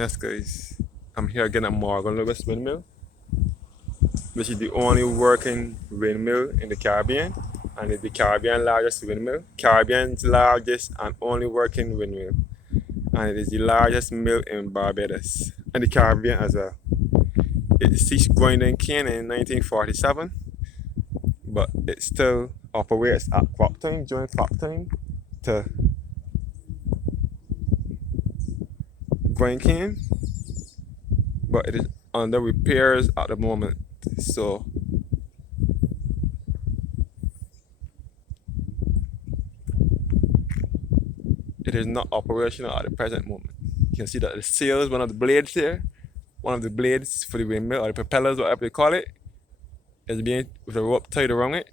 Yes, guys. I'm here again at Morgan Lewis Windmill, which is the only working windmill in the Caribbean, and it's the Caribbean largest windmill, Caribbean's largest and only working windmill, and it is the largest mill in Barbados and the Caribbean as well. It ceased grinding cane in 1947, but it still operates at crop time, during crop time, to grind cane, but it is under repairs at the moment. So it is not operational at the present moment. You can see that the sails, one of the blades here, one of the blades for the windmill or the propellers, whatever they call it, is being with a rope tied around it.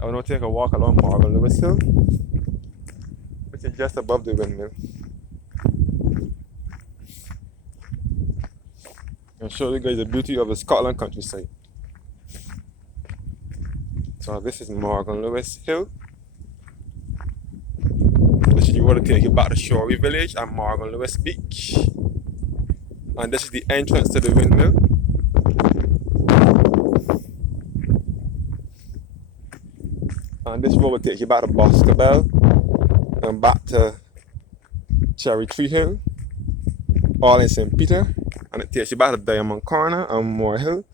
I will now take a walk along Morgan Lewis Hill, which is just above the windmill, and show you guys the beauty of the Scotland countryside. So this is Morgan Lewis Hill. This is the road to take you back to Shorey Village and Morgan Lewis Beach. And this is the entrance to the windmill. And this road will take you back to Boscobel and back to Cherry Tree Hill, all in St. Peter. And it takes you back to Diamond Corner and Moore Hill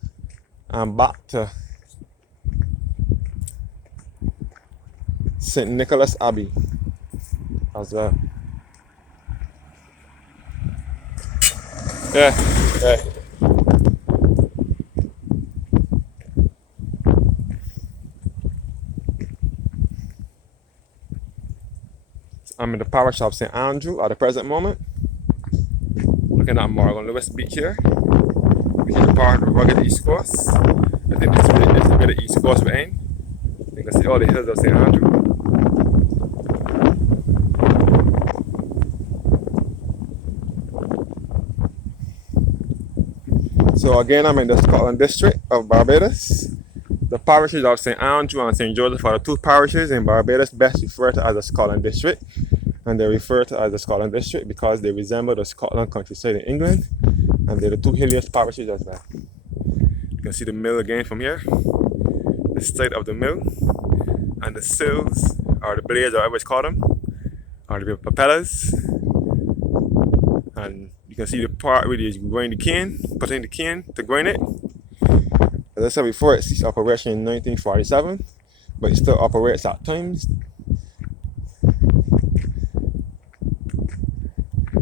and back to St. Nicholas Abbey as well. Yeah. I'm in the parish of St. Andrew at the present moment, looking at Morgan Lewis Beach here, which is a part of the rugged East Coast. I think this is where the East Coast will end. You can see all the hills of St. Andrew. So again, I'm in the Scotland district of Barbados. The parishes of St. Andrew and St. Joseph are the two parishes in Barbados best referred to as the Scotland district. And they're referred to as the Scotland district because they resemble the Scotland countryside in England. And they're the two hilliest parishes as well. You can see the mill again from here. The site of the mill. And the sills, or the blades, or whatever it's called them, are the propellers. And you can see the part where you grind the cane, putting the cane to grind it. As I said before, it ceased operation in 1947, but it still operates at times.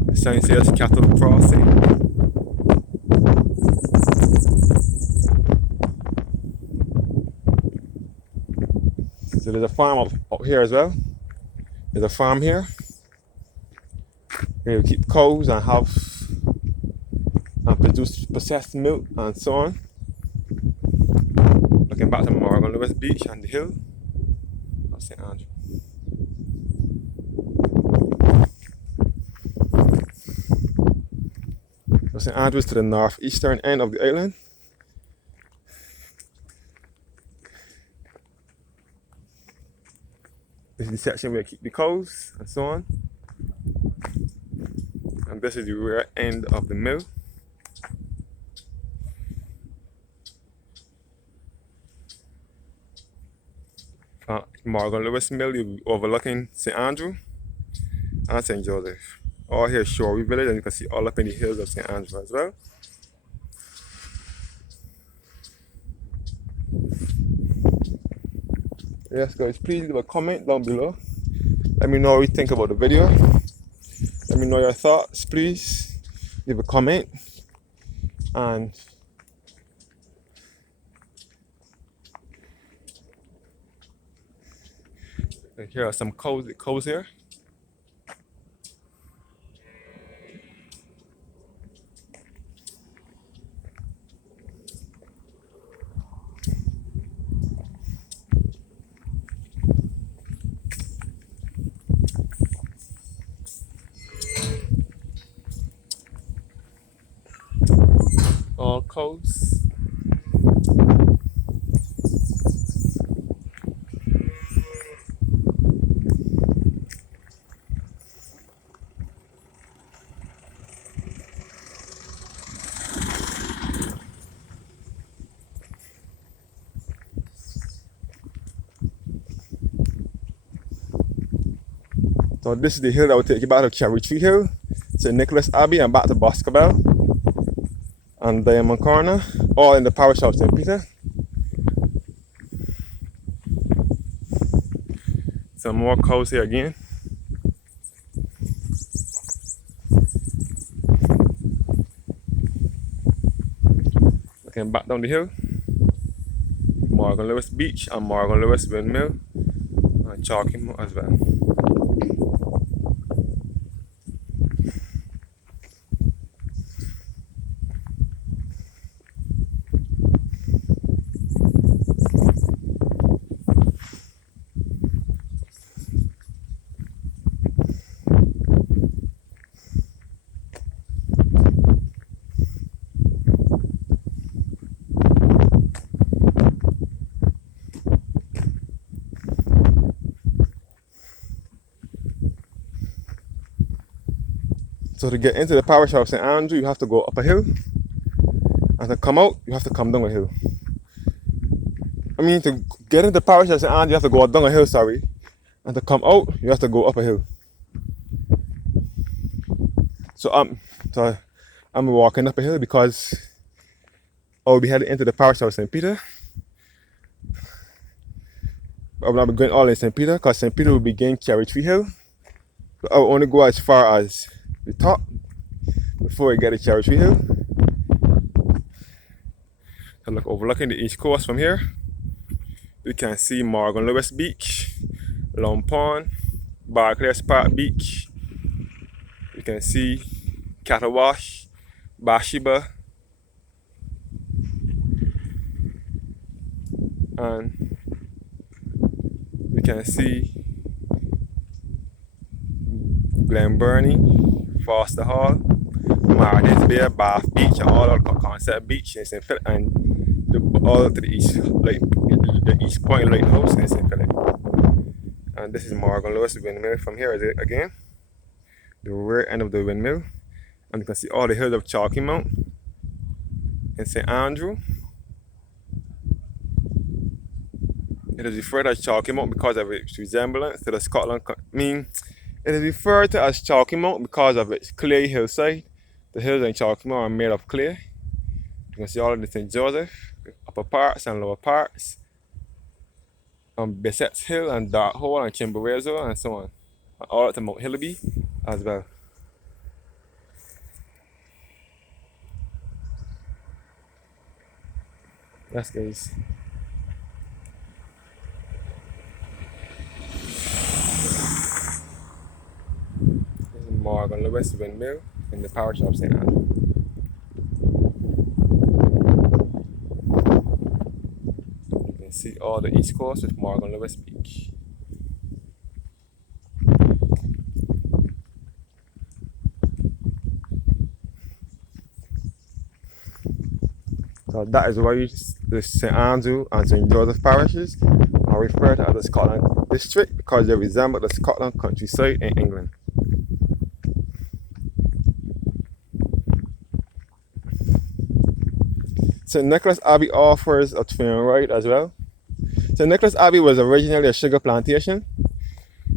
The sign says cattle crossing. So there's a farm up here as well. There's a farm here. Here we keep cows and have and produce processed milk and so on. Looking back to Morgan Lewis Beach and the hill of St. Andrew. So St. Andrew is to the northeastern end of the island. This is the section where we keep the cows and so on. And this is the rear end of the mill. Morgan Lewis Mill, you'll be overlooking St. Andrew and St. Joseph. All here is Shorey Village, and you can see all up in the hills of St. Andrew as well. Yes guys, please leave a comment down below. Let me know what you think about the video. Let me know your thoughts, please. Leave a comment. And here are some cows here. All cows. So this is the hill that will take you back to Cherry Tree Hill, St. Nicholas Abbey, and back to Boscobel and Diamond Corner, all in the parish of St. Peter. Some more cows here again. Looking back down the hill, Morgan Lewis Beach and Morgan Lewis Windmill and Chalky Moat as well. So to get into the parish of St. Andrew, you have to go up a hill, and to come out, you have to come down a hill. I mean, to get into the parish of St. Andrew, you have to go down a hill, sorry, and to come out, you have to go up a hill. So I'm walking up a hill because I'll be heading into the parish of St. Peter. I will not be going all in St. Peter because St. Peter will begin Cherry Tree Hill. So I will only go as far as the top before I get to Cherry Tree Hill. So look, overlooking the east coast from here, you can see Morgan Lewis Beach, Long Pond, Barclays Park Beach. You can see Cattle Wash, Bathsheba, and you can see Glen Burnie, Foster Hall, Martins Bay, Bath Beach, and all of Concept Beach in St. Philip, and all to the east, like the East Point Lighthouse in St. Philip. And this is Morgan Lewis Windmill. From here is it again, the rear end of the windmill, and you can see all the hills of Chalky Mount in St. Andrew. It is referred as Chalky Mount because of its resemblance to the Scotland. It is referred to as Chalky Mount because of its clay hillside. The hills in Chalky Mount are made of clay. You can see all of the St. Joseph, upper parts and lower parts, Bessett's Hill and Dark Hole and Chimborazo and so on. And all up to Mount Hillaby as well. Yes, guys. Morgan Lewis Windmill in the parish of St. Andrew. You can see all the east coast with Morgan Lewis Beach. So that is why the St. Andrew and St. Joseph parishes are referred to as the Scotland district because they resemble the Scotland countryside in England. St. Nicholas Abbey offers a train ride as well. St. Nicholas Abbey was originally a sugar plantation,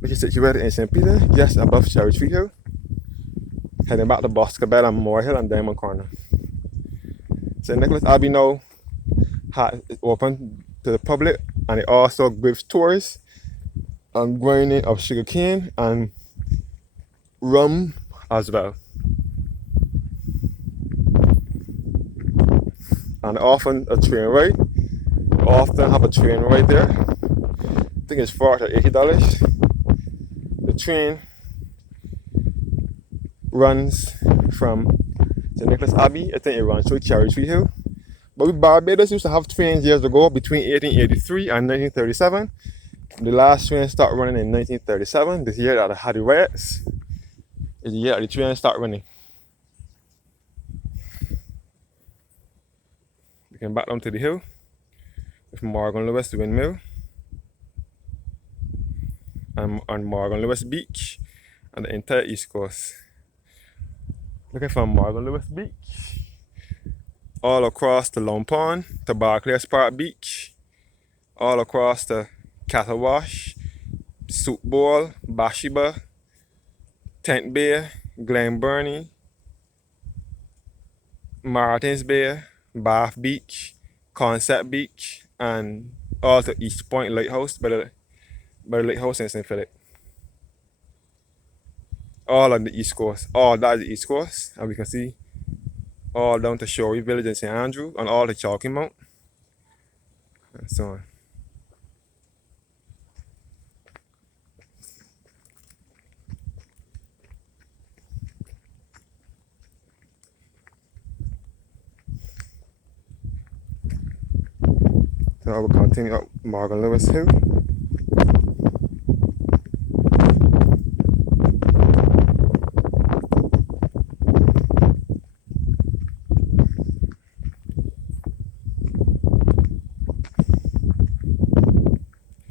which is situated in St. Peter, just above Cherry Tree Hill, heading back to Boscobel and Moore Hill and Diamond Corner. St. Nicholas Abbey now is open to the public, and it also gives tours and grinding of sugarcane and rum as well. And often a train ride. You often have a train ride there. I think it's $40 to $80. The train runs from St. Nicholas Abbey. I think it runs through Cherry Tree Hill. But Barbados used to have trains years ago between 1883 and 1937. The last train started running in 1937. This year that had the riots is the year that the train started running. We can back down to the hill with Morgan Lewis Windmill and Morgan Lewis Beach and the entire east coast. Looking from Morgan Lewis Beach all across to Long Pond to Barclays Park Beach, all across to Cattle Wash, Soup Bowl, Bathsheba, Tent Bay, Glen Burnie, Martins Bay, Bath Beach, Concept Beach, and also East Point Lighthouse by the lighthouse in St. Philip. All on the East Coast. All that is the East Coast, and we can see all down to Shorey Village in St. Andrew and all the Chalky Mount and so on. So I will continue up Morgan Lewis Hill.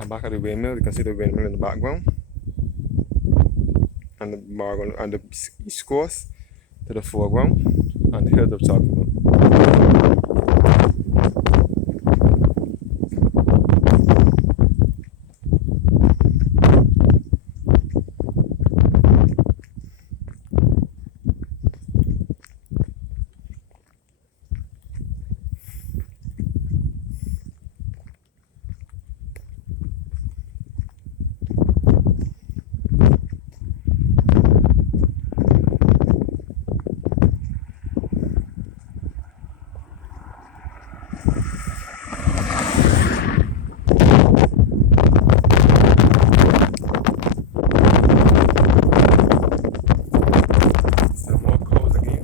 Back at the windmill, you can see the windmill in the background, and the Morgan and the East Coast to the foreground, and the hills of Chalky Mount. Some more cows again.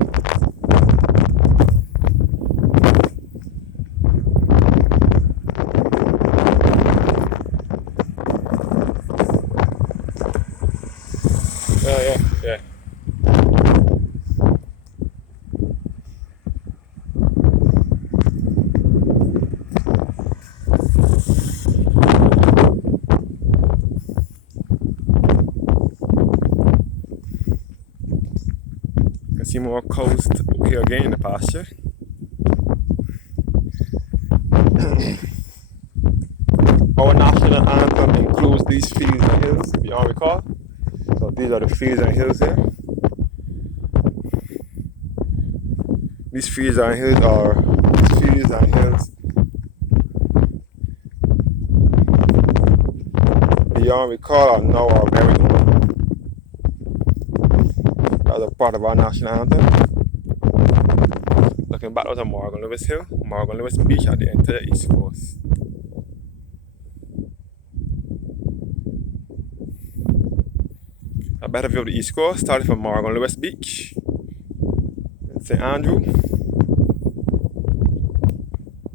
Yeah. You can see more cows here again in the pasture. Our national anthem includes these fields and hills, if you all recall. So these are the fields and hills here. These fields and hills beyond recall are now our very own. As a part of our national anthem. Looking back at Morgan Lewis Hill, Morgan Lewis Beach at the entire East Coast. A better view of the East Coast, starting from Morgan Lewis Beach in St. Andrew,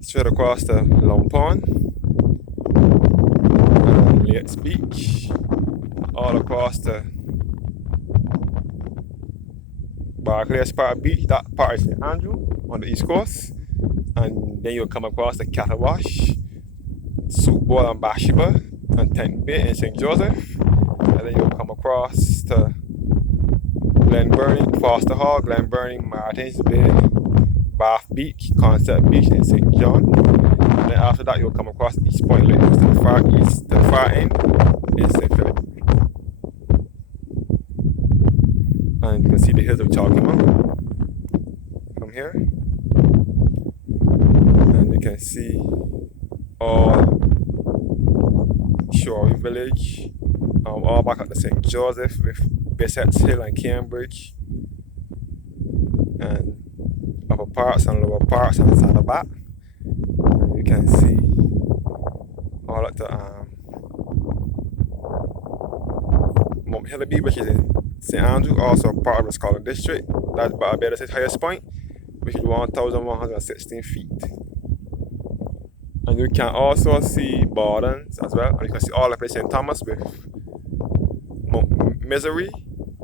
straight across to Long Pond, and Lakes Beach, all across to Barclays Park Beach. That part is St. Andrew on the East Coast, and then you'll come across the Cattle Wash, Soup Bowl and Bathsheba, and Tent Bay in St. Joseph, and then you'll come across to Glen Burnie, Foster Hall, Glen Burnie, Martins Bay, Bath Beach, Concept Beach in St. John, and then after that you'll come across East Point Lighthouse to the far east, to the far end in St. Philip. And you can see the hills of Chalky Mount from here, and you can see all Shorey Village, all back at the St. Joseph with Bissett's Hill and Cambridge, and upper parts and lower parts and Saddleback. And you can see all at the Mount Hillaby, which is in St. Andrew, also part of the Scholar District. That's Barbados' highest point, which is 1,116 feet. And you can also see Bordens as well, and you can see all the place St. Thomas with Mount Misery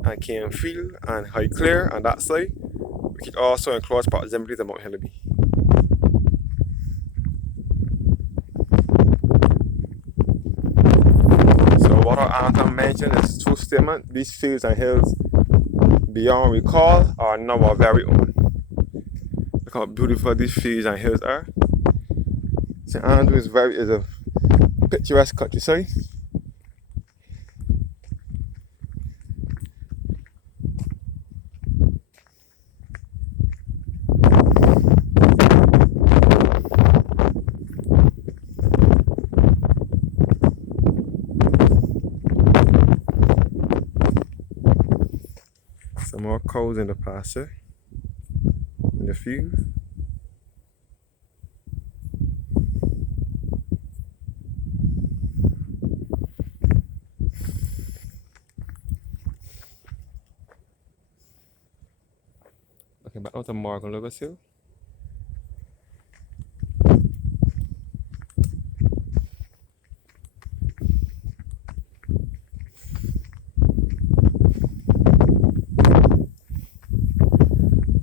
and Canefield and Highclere on that side, which is also in close proximity to Mount Hillaby. So what our anthem mentioned is a true statement. These fields and hills beyond recall are now our very own. Look how beautiful these fields and hills are. St. Andrew is a picturesque countryside. Some more coals in the pasture, in the field. Okay, back out to Morgan Lewis Hill.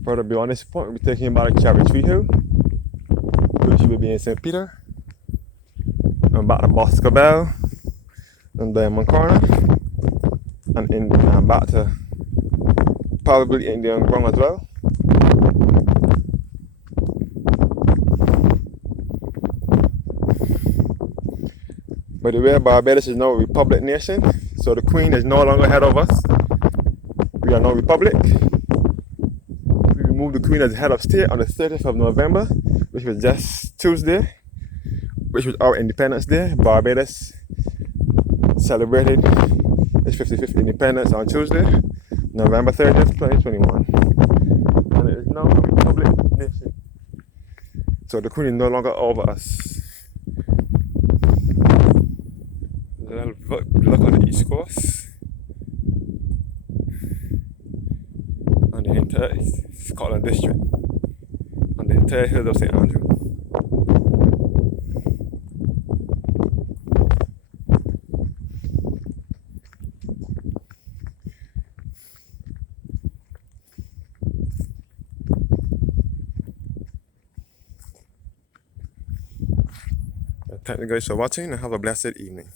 Further beyond this point, we'll be taking about a Cherry Tree Hill, which will be in St. Peter. I'm back to Bosco Bell and Diamond Corner, and I'm back to probably Indian Grong as well. By the way, Barbados is now a republic nation, so the Queen is no longer head of us. We are now republic. We removed the Queen as head of state on the 30th of November, which was just Tuesday, which was our Independence Day. Barbados celebrated its 55th independence on Tuesday, November 30th, 2021. And it is now a republic nation. So the Queen is no longer over us. Look on the East Coast. On the entire Scotland district. On the entire hills of St. Andrew. Thank you guys for watching and have a blessed evening.